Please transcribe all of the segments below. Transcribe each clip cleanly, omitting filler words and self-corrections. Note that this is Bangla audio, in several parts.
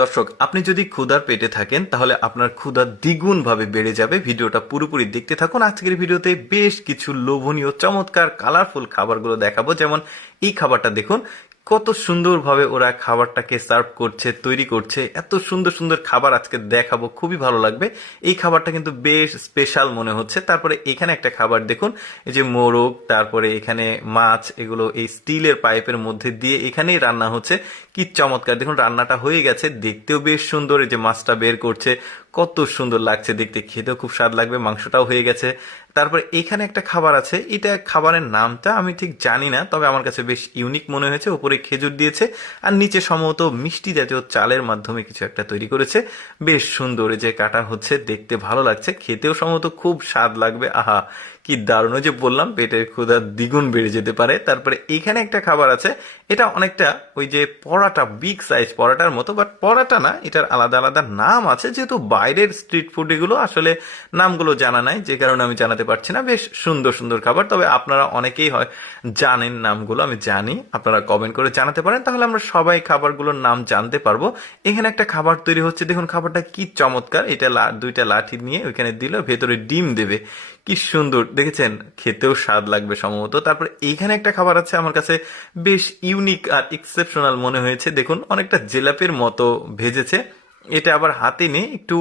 দর্শক, আপনি যদি ক্ষুধার পেটে থাকেন তাহলে আপনার ক্ষুধা দ্বিগুণ ভাবে বেড়ে যাবে। ভিডিওটা পুরোপুরি দেখতে থাকুন। আজকের ভিডিওতে বেশ কিছু লোভনীয় চমৎকার কালারফুল খাবারগুলো দেখাবো। যেমন এই খাবারটা দেখুন, কত সুন্দরভাবে ওরা খাবারটাকে সার্ভ করছে, তৈরি করছে। এত সুন্দর সুন্দর খাবার আজকে দেখাবো, খুবই ভালো লাগবে। এই খাবারটা কিন্তু বেশ স্পেশাল মনে হচ্ছে। তারপরে এখানে একটা খাবার দেখুন, এই যে মোরগ, তারপরে এখানে মাছ, এগুলো এই স্টিলের পাইপের মধ্যে দিয়ে এখানেই রান্না হচ্ছে। কি চমৎকার! দেখুন রান্নাটা হয়ে গেছে, দেখতেও বেশ সুন্দর। এই যে মাছটা বের করছে, কত সুন্দর লাগছে দেখতে, খেতেও খুব স্বাদ লাগবে। মাংসটাও হয়ে গেছে। তারপরে এখানে একটা খাবার আছে, এটা খাবারের নামটা আমি ঠিক জানি না, তবে আমার কাছে বেশ ইউনিক মনে হয়েছে। উপরে খেজুর দিয়েছে আর নিচে সম্ভবত মিষ্টি জাতীয় চালের মাধ্যমে কিছু একটা তৈরি করেছে। বেশ সুন্দর, এই যে কাটা হচ্ছে, দেখতে ভালো লাগছে, খেতেও সম্ভবত খুব স্বাদ লাগবে। আহা, কি দারুণ! ওই যে বললাম পেটের ক্ষুধা দ্বিগুণ বেড়ে যেতে পারে। তারপরে এখানে একটা খাবার আছে, এটা অনেকটা ওই যে পরাটা, বিগ সাইজ পরাটার মতো, বাট পরাটা না, এটার আলাদা আলাদা নাম আছে। যেহেতু বাইরের স্ট্রিট ফুড এগুলো, আসলে নামগুলো জানা নাই, যে কারণে আমি জানাতে পারছি না। বেশ সুন্দর সুন্দর খাবার, তবে আপনারা অনেকেই হয় জানেন নামগুলো, আমি জানি। আপনারা কমেন্ট করে জানাতে পারেন, তাহলে আমরা সবাই খাবারগুলোর নাম জানতে পারবো। এখানে একটা খাবার তৈরি হচ্ছে, দেখুন খাবারটা কি চমৎকার। এটা দুইটা লাঠি নিয়ে ওইখানে দিল, ভেতরে ডিম দেবে। কি সুন্দর দেখেছেন, খেতেও স্বাদ লাগবে সম্ভবত। তারপরে এইখানে একটা খাবার আছে, আমার কাছে বেশ ইউনিক আর এক্সেপশনাল মনে হয়েছে। দেখুন অনেকটা জিলাপির মতো ভেজেছে। এটা আবার হাতে নিয়ে একটু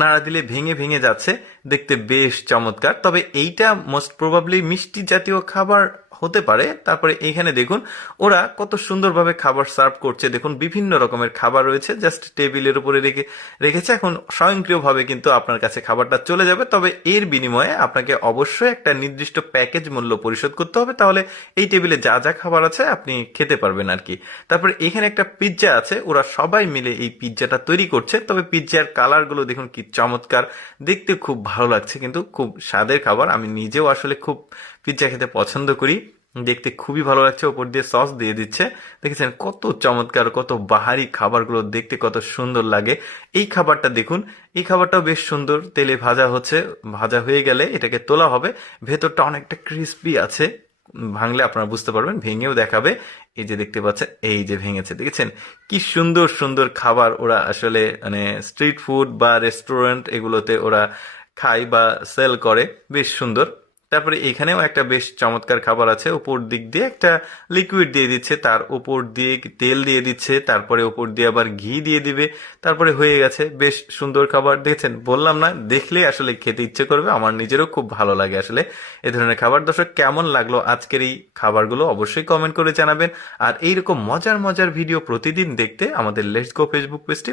নাড়া দিলে ভেঙে ভেঙে যাচ্ছে, দেখতে বেশ চমৎকার। তবে এইটা মোস্ট প্রবাবলি মিষ্টি জাতীয় খাবার হতে পারে। তারপরে এইখানে দেখুন ওরা কত সুন্দরভাবে খাবার সার্ভ করছে। দেখুন বিভিন্ন রকমের খাবার রয়েছে, জাস্ট টেবিলের উপরে রেখেছে। এখন স্বয়ংক্রিয়ভাবে কিন্তু আপনার কাছে খাবারটা চলে যাবে, তবে এর বিনিময়ে আপনাকে অবশ্যই একটা নির্দিষ্ট প্যাকেজ মূল্য পরিশোধ করতে হবে, তাহলে এই টেবিলে যা যা খাবার আছে আপনি খেতে পারবেন আর কি। তারপরে এখানে একটা পিৎজা আছে, ওরা সবাই মিলে এই পিৎজাটা তৈরি করছে। তবে পিৎজার কালার গুলো দেখুন কি চমৎকার, দেখতে খুব ভালো লাগছে, কিন্তু খুব স্বাদের খাবার। আমি নিজেও আসলে খুব পিৎজা খেতে পছন্দ করি, দেখতে খুবই ভালো লাগছে। ওপর দিয়ে সস দিয়ে দিচ্ছে, দেখেছেন কত চমৎকার, কত বাহারি খাবারগুলো, দেখতে কত সুন্দর লাগে। এই খাবারটা দেখুন, এই খাবারটাও বেশ সুন্দর, তেলে ভাজা হচ্ছে। ভাজা হয়ে গেলে এটাকে তোলা হবে। ভেতরটা অনেকটা ক্রিস্পি আছে, ভাঙলে আপনারা বুঝতে পারবেন, ভেঙেও দেখাবে। এই যে দেখতে পাচ্ছেন, এই যে ভেঙেছে, দেখেছেন কি সুন্দর সুন্দর খাবার। ওরা আসলে মানে স্ট্রিট ফুড বা রেস্টুরেন্ট এগুলোতে ওরা খায় বা সেল করে, বেশ সুন্দর। তারপরে এখানেও একটা বেশ চমৎকার খাবার আছে, উপর দিক দিয়ে একটা লিকুইড দিয়ে দিচ্ছে, তার উপর দিয়ে তেল দিয়ে দিচ্ছে, তারপরে উপর দিয়ে আবার ঘি দিয়ে দিবে, তারপরে হয়ে গেছে। বেশ সুন্দর খাবার, দেখেছেন, বললাম না, দেখলে আসলে খেতে ইচ্ছে করবে। আমার নিজেরও খুব ভালো লাগে আসলে এ ধরনের খাবার। দর্শক, কেমন লাগলো আজকের এই খাবারগুলো অবশ্যই কমেন্ট করে জানাবেন। আর এইরকম মজার মজার ভিডিও প্রতিদিন দেখতে আমাদের লেটস গো ফেসবুক পেজটি